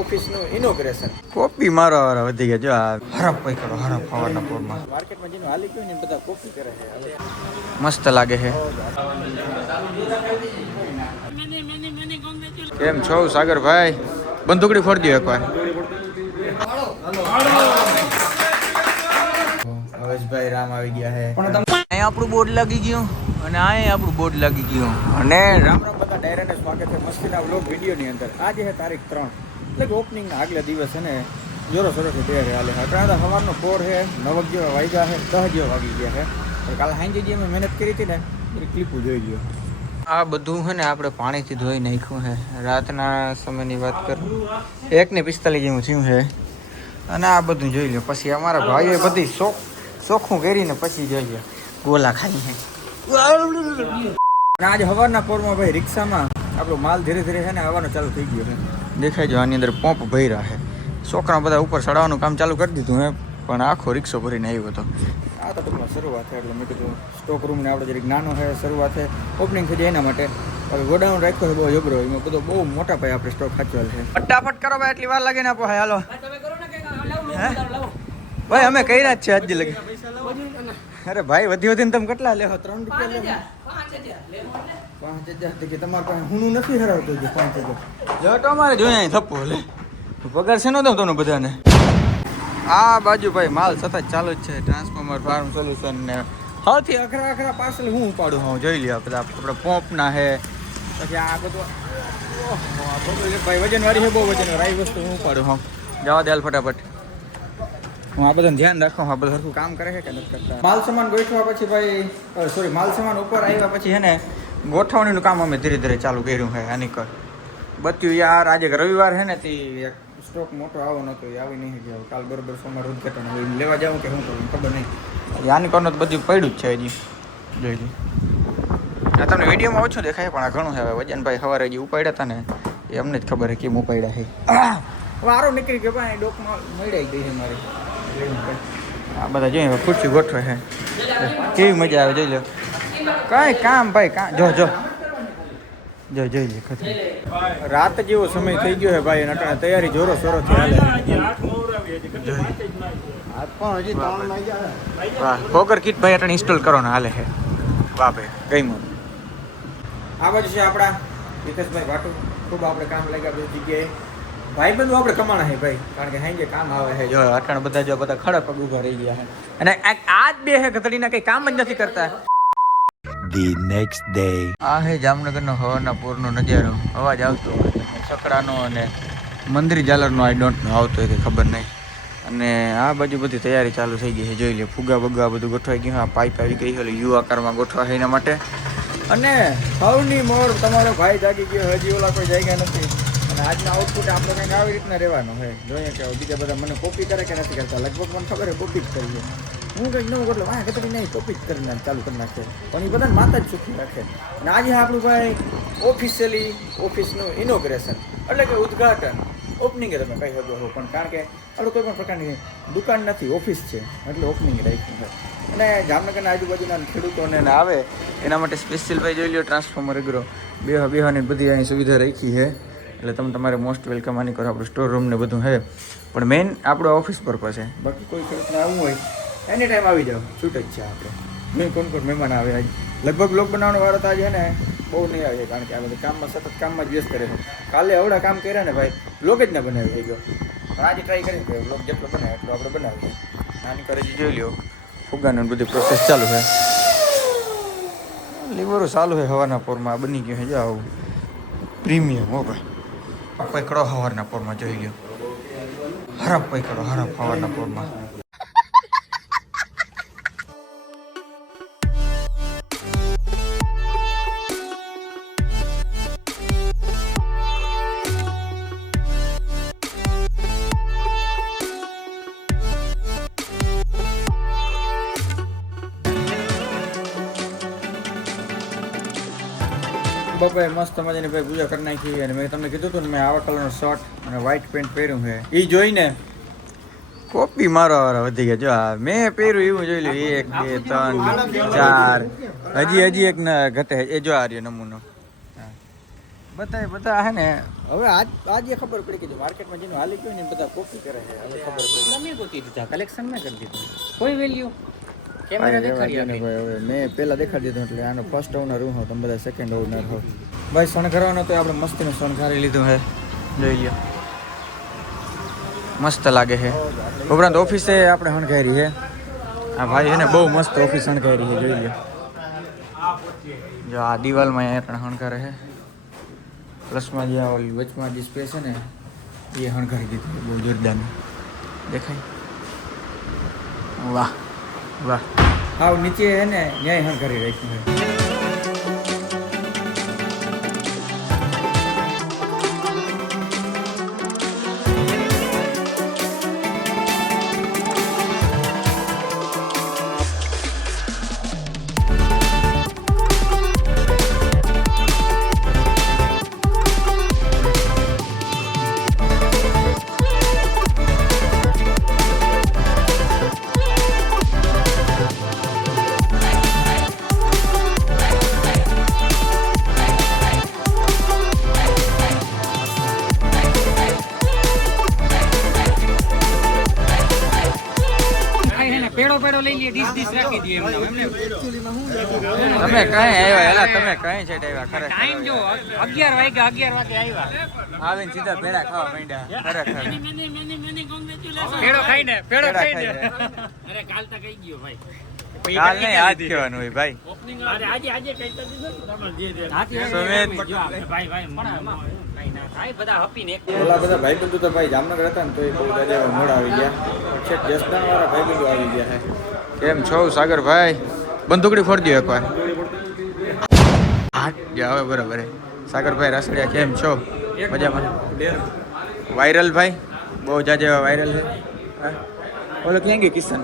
ઓફિસનું inauguration copy મારો વાળા વધી ગયા જો આ હરફ પઈ કરો હરફ હવારના પોરમાં માર્કેટમાં જેનું હાલી ગયું ને બધા કોપી કરે છે. મસ્ત લાગે છે. કેમ છો સાગરભાઈ? બંદૂકડી ફોડી દો એકવાર. હવેશભાઈ રામ આવી ગયા છે. અહીંયા આપણું બોર્ડ લાગી ગયું અને અહીંયા આપણું બોર્ડ લાગી ગયું અને રામ રામ બધા ડાયરાને સ્વાગત છે મસ્તીના વ્લોગ વિડીયોની અંદર. આજે છે તારીખ 3 એટલે કે ઓપનિંગના આગલા દિવસ છે ને જોરો સોરોથી તૈયાર હાલે. અત્યારે સવારનો 4 છે 9 જેવા વાગ્યા છે 10 જેવા વાગી ગયા છે. કાલે સાંજે જે અમે મહેનત કરી હતી ને એ ક્લિપો જોઈ લ્યો. આ બધું છે ને આપણે પાણીથી ધોઈ નાખ્યું છે. રાતના સમયની વાત કરું 1:45 જેવું થયું છે અને આ બધું જોઈ લો. પછી અમારા ભાઈઓએ બધી ચોખ્ખું કરીને પછી જોઈએ ગોલા ખાઈ છે. આજે સવારના પોરમાં ભાઈ રિક્ષામાં આપણો માલ ધીરે ધીરે છે ને આવવાનો ચાલુ થઈ ગયો છે. દેખાય જો આની અંદર પંપ ભર્યા છે. છોકરા બધા ઉપર ચડાવવાનું કામ ચાલુ કરી દીધું હે પણ આખો રિક્ષો ભરીને આવ્યો હતો. આ તો ટૂંકમાં શરૂઆત છે એટલે મેં કીધું સ્ટોક રૂમને આપણે જરીક નાનો છે શરૂઆત છે ઓપનિંગ થઈ જાય એના માટે. હવે ગોડાઉન રાખ્યો છે બહુ જબરો એમાં બધો બહુ મોટા પાયે આપણે સ્ટોક ખાચવેલ છે. ફટાફટ કરો ભાઈ એટલી વાર લાગે ને આપો હાલો ભાઈ અમે કર્યા જ છે આજે લગી. અરે ભાઈ વધીને તમે કેટલા લેવો? 3 રૂપિયા લેવો? 5,000 કે તમારે પાસે હું નથી હરાવતો જો 5,000 જો તો અમારે જોઈએ થપ્પો લે પગાર છે નો દઉં તમને બધાને. આ બાજુ ભાઈ માલ સતત ચાલુ જ છે. ટ્રાન્સફોર્મર ફાર્મ સોલ્યુશન ને સૌથી અખરા પાર્સલ હું ઉપાડું હું જોઈ લ્યો. બધા આપણે પંપના છે પછી આ બધું ભાઈ વજનવાળી છે બહુ વજનવાળી આવી વસ્તુ હું ઉપાડું હું. જવા દે હાલ ફટાફટ. હું આ બધાને ધ્યાન રાખો આ બધું સરખું કામ કરે છે કે નથી કરતા. માલ સામાન ગોઠવા પછી ભાઈ સોરી માલ સામાન ઉપર આવ્યા પછી છે ને ગોઠવણીનું કામ અમે ધીરે ધીરે ચાલુ કર્યું છે. આની કર બત્યું યાર આજે રવિવાર છે ને તે એક સ્ટોક મોટો આવો નહોતો એ આવી નહીં ગયો. કાલ બરોબર સોમવાર ઉદઘાટન હોય લેવા જાઉં કે શું કરું ખબર નહીં. આની કરનો તો બધું પડ્યું જ છે હજી જોઈ લે. આ તમને વિડીયોમાં ઓછું દેખાય પણ આ ઘણું છે. હવે વજનભાઈ સવારે હજી ઉપાડ્યા હતા ને એ અમને જ ખબર છે કેમ ઉપાડ્યા છે. વારો નીકળી ગયો ભાઈ ડોકમાં મળાઈ ગઈ છે મારી. આ બધા જોઈએ ખુરશી ગોઠવે છે કેવી મજા આવે જોઈ લો. કાંઈ કામ ભાઈ જો જોઈ લે ખતમ. રાત જેવો સમય થઈ ગયો છે ભાઈ અને અટાણે તૈયારી જોરો સોરોથી હાલે. ફોગર કીટ ભાઈ અટાણે ઇન્સ્ટોલ કરવાનો હાલે છે. વાહ ભાઈ ગઈ મને. આ બાજુ છે આપણા વિકાસભાઈ ભાટુ. ખૂબ આપણે કામ લાગ્યા બધી જગ્યાએ. ભાઈ બધું આપણે કમાણા છે ભાઈ કારણ કે હાઈ કામ આવે છે. જો અટાણે બધા ખડા પગ ઉભા રહી ગયા છે અને આજ બે છે ગધડીના કંઈ કામ જ નથી કરતા. The next day. આ હે જામનગરનો હવાના પૂરનો નજારો. અવાજ આવતો સકડાનો અને મંદિર ઝાલરનો આઈ ડોન્ટ નો આવતો હોય કે ખબર નહીં. અને આ બાજુ બધી તૈયારી ચાલુ થઈ ગઈ છે જોઈ લે. ફુગા બગા બધું ગોઠવાઈ ગયું. આ પાઇપ આવી ગઈ છે યુ આકારમાં ગોઠવા છે એના માટે. અને સૌની મોર તમારો ભાઈ જાગી ગયો હજી ઓલા કોઈ જાગ્યા નથી. અને આજના આઉટપુટ આપણે કંઈક આવી રીતના રહેવાનું હોય. જોઈએ કે બીજા બધા મને કોપી કરે કે નથી કરતા. લગભગ મને ખબર છે કોપી જ કરીએ. હું કંઈક નવું એટલે વાહ કતરી નહીં કોપી જ કરીને ચાલુ કરી નાખે પણ એ બધાને માતા જ સુખી રાખે. અને આજે આપણું ભાઈ ઓફિશિયલી ઓફિસનું ઇનોગ્રેશન એટલે કે ઉદ્ઘાટન ઓપનિંગ તમે કહી શકો છો. પણ કારણ કે આપણે કોઈ પણ પ્રકારની દુકાન નથી ઓફિસ છે એટલે ઓપનિંગ રાખ્યું છે. અને જામનગરના આજુબાજુના ખેડૂતોને આવે એના માટે સ્પેશિયલ ભાઈ જોઈ લો ટ્રાન્સફોર્મર એગ્રો બેહવાની બધી અહીં સુવિધા રાખી છે. એટલે તમે તમારે મોસ્ટ વેલકમ આની કરો. આપણું સ્ટોર રૂમ ને બધું છે પણ મેઇન આપણો ઓફિસ પર્પઝ છે. બાકી કોઈ ખેડૂતને આવવું હોય એની ટાઈમ આવી જાઓ છૂટ જ છે આપણે. મેં કોણ મહેમાન આવે આજ લગભગ બ્લોગ બનાવવાનો વારો તો આજે ને બહુ નહીં આવે કારણ કે આ બધા કામમાં સતત કામમાં જ વ્યસ્ત રહે છે. કાલે અવડા કામ કર્યા ને ભાઈ બ્લોગ જ ના બનાવી થઈ ગયો પણ આજે ટ્રાય કરી કે બ્લોગ જેટલો બનાવે એટલો આપણે બનાવીએ. આની કરે જોઈ લો ફુગાનું બધી પ્રોસેસ ચાલુ છે. લીવરો ચાલુ છે હવાના પોરમાં બની ગયું છે જો આવું પ્રીમિયમ હો ભાઈ. પકડો હવારના પોરમાં જોઈ લો હરફ પકડો હરફ હવારના પોરમાં. બાપા મસ્ત મજાની ભાઈ પૂજા કરી નાખી. અને મેં તમને કીધું હતું ને મેં આવા કલરનો શર્ટ અને વ્હાઈટ પેન્ટ પહેર્યું છે એ જોઈને કોપી મારો વાળા વધી ગયા. જો આ મેં પહેર્યું એવું જોઈ લો 1 2 3 4 હજી એક ના ઘટે એ જો આ રહ્યો નમૂનો. બધા હે ને હવે આજે ખબર પડી કે માર્કેટમાં જેનું હાલી ગયું ને બધા કોપી કરે છે હવે ખબર પડી તમે ગોતી દીધા કલેક્શન મેં કરી દીધું કોઈ વેલ્યુ કેમેરા દેખાડી ભાઈ હવે મેં પહેલા દેખાડી દીધું એટલે આનો ફર્સ્ટ ઓનર હું હોઉં તમે બધા સેકન્ડ ઓનર હો ભાઈ શણગારવાનો તો આપણે મસ્તીનું શણગારી લીધું હે જોઈ લ્યો મસ્ત લાગે છે ઉપરાંત ઓફિસે આપણે શણગારી છે આ ભાઈ છે ને બહુ મસ્ત ઓફિસ શણગારી છે જોઈ લ્યો જો આ દિવાલમાં અહીંયા શણગારે છે પ્લસમાં જે આ ઓલી વચમાં જે સ્પેસ છે ને એ શણગારી દીધી બહુ જોરદાર દેખાય વાહ વાહ હાવ નીચે હે ને ન્યાય શણગારી રાખ્યું છે પેડો લઈ લઈએ ડીશ રાખી દઈએ એમને તમે કઈ આવ્યા એલા તમે કઈ છે આવ્યા ખરેખર ટાઈમ જો 11 વાગે આવ્યા આવીને સીધા પેડા ખાવા માંડ્યા ખરેખર પેડો ખાઈને ખાઈને. અરે કાલ તો કહી ગયો ભાઈ કાલ નહીં આજ કહેવાનું હોય ભાઈ અરે આજે કહી તો દીધું સુમિત. ભાઈ ભાઈ બધા હપી ને ઓલા બધા ભાઈબંધુ તો ભાઈ જામનગર હતા ને તો એ બહુ બધા મોડા આવી ગયા છે જસદણ વાળા ભાઈબંધુ આવી ગયા છે કેમ છો સાગરભાઈ બંદૂકડી ફોડી દો એકવાર હા હવે બરાબર હે. સાગરભાઈ રાસડિયા કેમ છો મજામાં વાયરલ ભાઈ બહુ જાજે વાયરલ છે હા ઓલો ક્યાં ગયો કિશન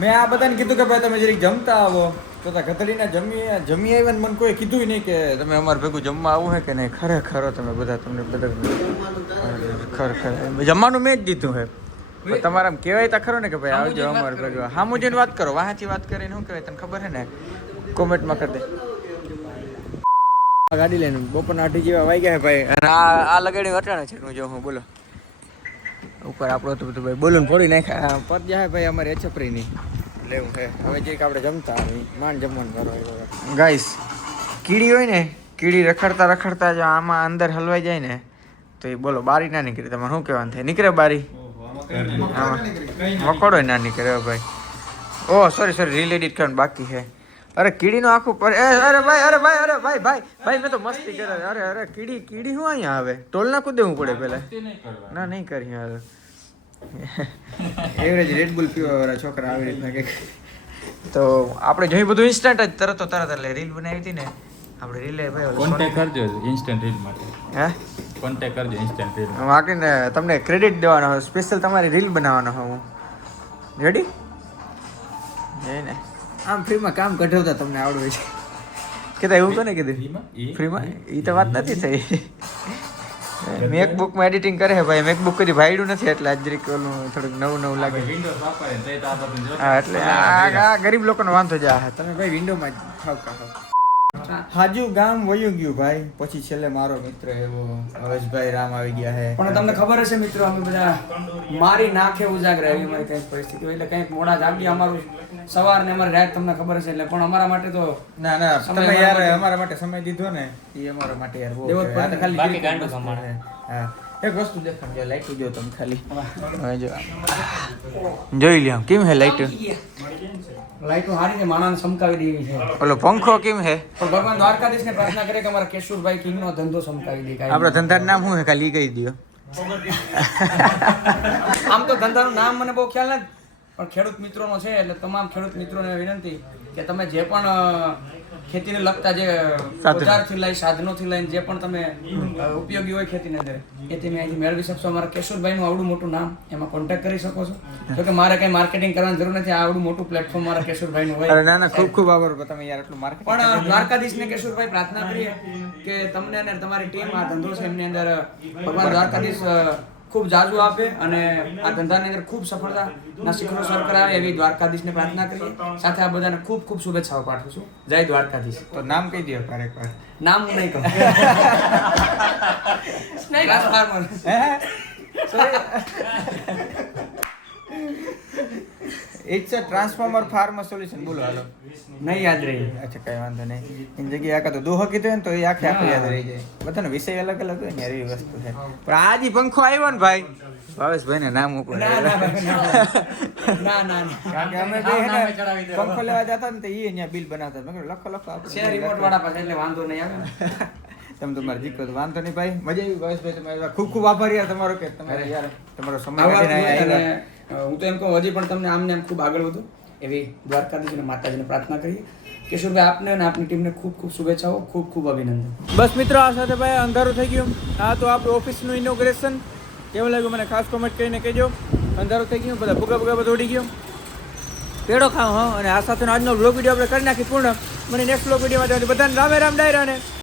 મેં આ બધાને કીધું કે ભાઈ તમે જરીક જમતા આવો તો ગધડીને જમી આવ્યા ને મને કોઈ કીધું નહીં કે તમે અમારે ભેગું જમવા આવું છે કે નહીં ખરેખર તમે બધા તમને બધા ખરેખર જમવાનું મેં જ દીધું છે પણ તમારે આમ કહેવાય તો ખરો ને કે ભાઈ આવજો અમારે ભેગું હા મુજબ વાત કરો વાંચી વાત કરીને શું કહેવાય તને ખબર છે ને કોમેન્ટમાં કરી દે ગાડી લઈને બપોરના 8 જેવા વાગ્યા છે ભાઈ અને આ લગાડી વટાણે છે હું જો હું બોલો ઉપર આપણો તો બધું ભાઈ બોલું ફોડી નાખ્યા પર જાય ભાઈ અમારે એચપરીની લેવું છે હવે જરીક આપણે જમતા આવી માંડ જમવાનું કરો ગાઈસ કીડી હોય ને કીડી રખડતા રખડતા જો આમાં અંદર હલવાઈ જાય ને તો એ બોલો બારી ના નીકળે તમારે શું કહેવાનું થાય નીકળે બારી આમાં મકોડો ના નીકળે ભાઈ ઓહ સોરી રીલ એડિટ કરવાનું બાકી છે અરે કીડીનું આખું પર અરે ભાઈ મેં તો મસ્તી કરે અરે કીડી શું અહીંયા આવે ટોલ ના કૂદ દેવું પડે પેલા ના નહીં કરી યાર એવરેજ રેડબુલ પીવા વાળા છોકરા આવી રીતના કે તો આપણે જોઈ બધું ઇન્સ્ટન્ટ જ તરત એટલે રીલ બનાવી હતી ને આપણે રીલ ભાઈ કોન્ટેક્ટ કરજો ઇન્સ્ટન્ટ રીલ માટે હે કોન્ટેક્ટ કરજો ઇન્સ્ટન્ટ રીલ વાકીને તમને ક્રેડિટ દેવાનો હોય સ્પેશિયલ તમારી રીલ બનાવવાનો હોય હું રેડી ને આમ ફ્રીમાં કામ કઢાવતા તમને આવડે છે કીધા એવું કોને કીધું ફ્રીમાં? ફ્રીમાં એ તો વાત નથી થઈ મેકબુકમાં એડિટિંગ કરે છે ભાઈ મેકબુક કદી ભાઈડું નથી એટલે આજ જરીક ઓલું થોડુંક નવું લાગે વિન્ડોઝ વાપરે તો એ તો આ બધું જો હા એટલે આ ગરીબ લોકોનો વાંધો જ આ તમે ભાઈ વિન્ડોમાં જ ખાવ હાજુ ગામ વયું ગયું ભાઈ પછી છેલ્લે મારો મિત્ર એવો હવેશભાઈ રામ આવી ગયા છે પણ તમને ખબર હશે મિત્રો અમે બધા મારી નાખે ઉજાગરા એવી અમારી કંઈક પરિસ્થિતિ હોય એટલે કંઈક મોડા જાગીએ અમારું સવાર ને અમારી રાત તમને ખબર હશે એટલે પણ અમારા માટે તો ના તમે યાર અમારા માટે સમય દીધો ને એ અમારા માટે યાર બહુ દેવો જ પડે. આ તો ખાલી બાકી જીવતી ગાંડું વસ્તુ કમાણે. છે. હા એક વસ્તુ દેખાડજો લાઈટ જો તમે ખાલી હવે જો જોઈ લ્યો કેમ હે લાઈટ લાઈટો હારી છે, માણસને સમકાવી દેવી છે. ઓલો પંખો કેમ હે પણ ભગવાન દ્વારકાધીશને પ્રાર્થના કરે કે અમારા કેશુરભાઈ કિંગનો ધંધો સમકાવી દે કાંઈ. આપણા ધંધાનું નામ શું હે ખાલી કહી દો આમ તો ધંધાનું નામ મને બહુ ખ્યાલ નથી, પણ ખેડૂત મિત્રોનો છે એટલે તમામ ખેડૂત મિત્રોને વિનંતી કે તમે જે પણ ખેતીને લગતા જે ઓજારથી લઈ સાધનોથી લઈને જે પણ તમે ઉપયોગી હોય ખેતીની અંદર એ તમે અહીંથી મેળવી શકશો. અમારા કેશુરભાઈનું આવડું મોટું નામ, એમાં કોન્ટેક્ટ કરી શકો છો. જો કે મારે કંઈ માર્કેટિંગ કરવાની જરૂર નથી, આ આવડું મોટું પ્લેટફોર્મ મારા કેશુરભાઈનું હોય. અરે ના ના ખૂબ ખૂબ આભાર તમે યાર આટલું માર્કેટ પણ દ્વારકાધીશને કેશુરભાઈ પ્રાર્થના કરીએ કે તમને અને તમારી ટીમ આ ધંધો છે એમની અંદર ભગવાન દ્વારકાધીશ ખૂબ જાજુ આપે અને આ ધંધાની અંદર ખૂબ સફળતાના શિખરો સર કરાવે એવી દ્વારકાધીશને પ્રાર્થના કરીએ. સાથે આ બધાને ખૂબ ખૂબ શુભેચ્છાઓ પાઠવું છું. જય દ્વારકાધીશ. તો નામ કહી દો એક વાર નામ હું નહીં કહું. It's a transformer farm solution બોલો હાલો. નહીં યાદ રહી. અચ્છા કઈ વાંધો નહીં. એની જગ્યાએ આખા તો દોહો કીધું હોય ને તો એ આખે આખું યાદ રહી જાય. બધાનો વિષય અલગ અલગ હોય ને યાર એવી વસ્તુ છે. પણ આજે પંખો આવ્યો ને ભાઈ ભાવેશભાઈ ને નામ ઉપર ના ના ના. કારણ કે અમે બે હે ને પંખો લેવા જતા ને તો એ અહીંયા બિલ બનાવતા. મેં કીધું લખો લખો છે રિમોટ વાળા પાસે એટલે વાંધો નહીં આવે ને. તમે તમારે જીકો તો વાંધો નહીં ભાઈ. મજા આવી ભાવેશભાઈ તમારે ખૂબ ખૂબ આભાર યાર તમારો કે તમારે યાર તમારો સમય આભાર કાઢીને અહીંયા અને આવ્યા. હું તો એમ કહું હજી પણ તમને આમને આમ ખૂબ આગળ વધો એવી દ્વારકાધીશ અને માતાજીને પ્રાર્થના કરીએ. કેશુરભાઈ આપને અને આપની ટીમને ખૂબ ખૂબ શુભેચ્છાઓ, ખૂબ ખૂબ અભિનંદન. બસ મિત્રો આ સાથે ભાઈ અંધારું થઈ ગયું. આ તો આપણું ઓફિસનું ઇનોગ્રેશન કેવું લાગ્યું મને ખાસ કોમેન્ટ કરીને કહેજો. અંધારું થઈ ગયું, બધા ભૂગા ભૂગા બધું ઉડી ગયું. પેડો ખાવ હા. અને આ સાથેનો આજનો વ્લોગ વિડીયો આપણે કરી નાખી પૂર્ણ. મને નેક્સ્ટ વ્લોગ વિડીયોમાં બધાને રામે રામ ડાયરા ને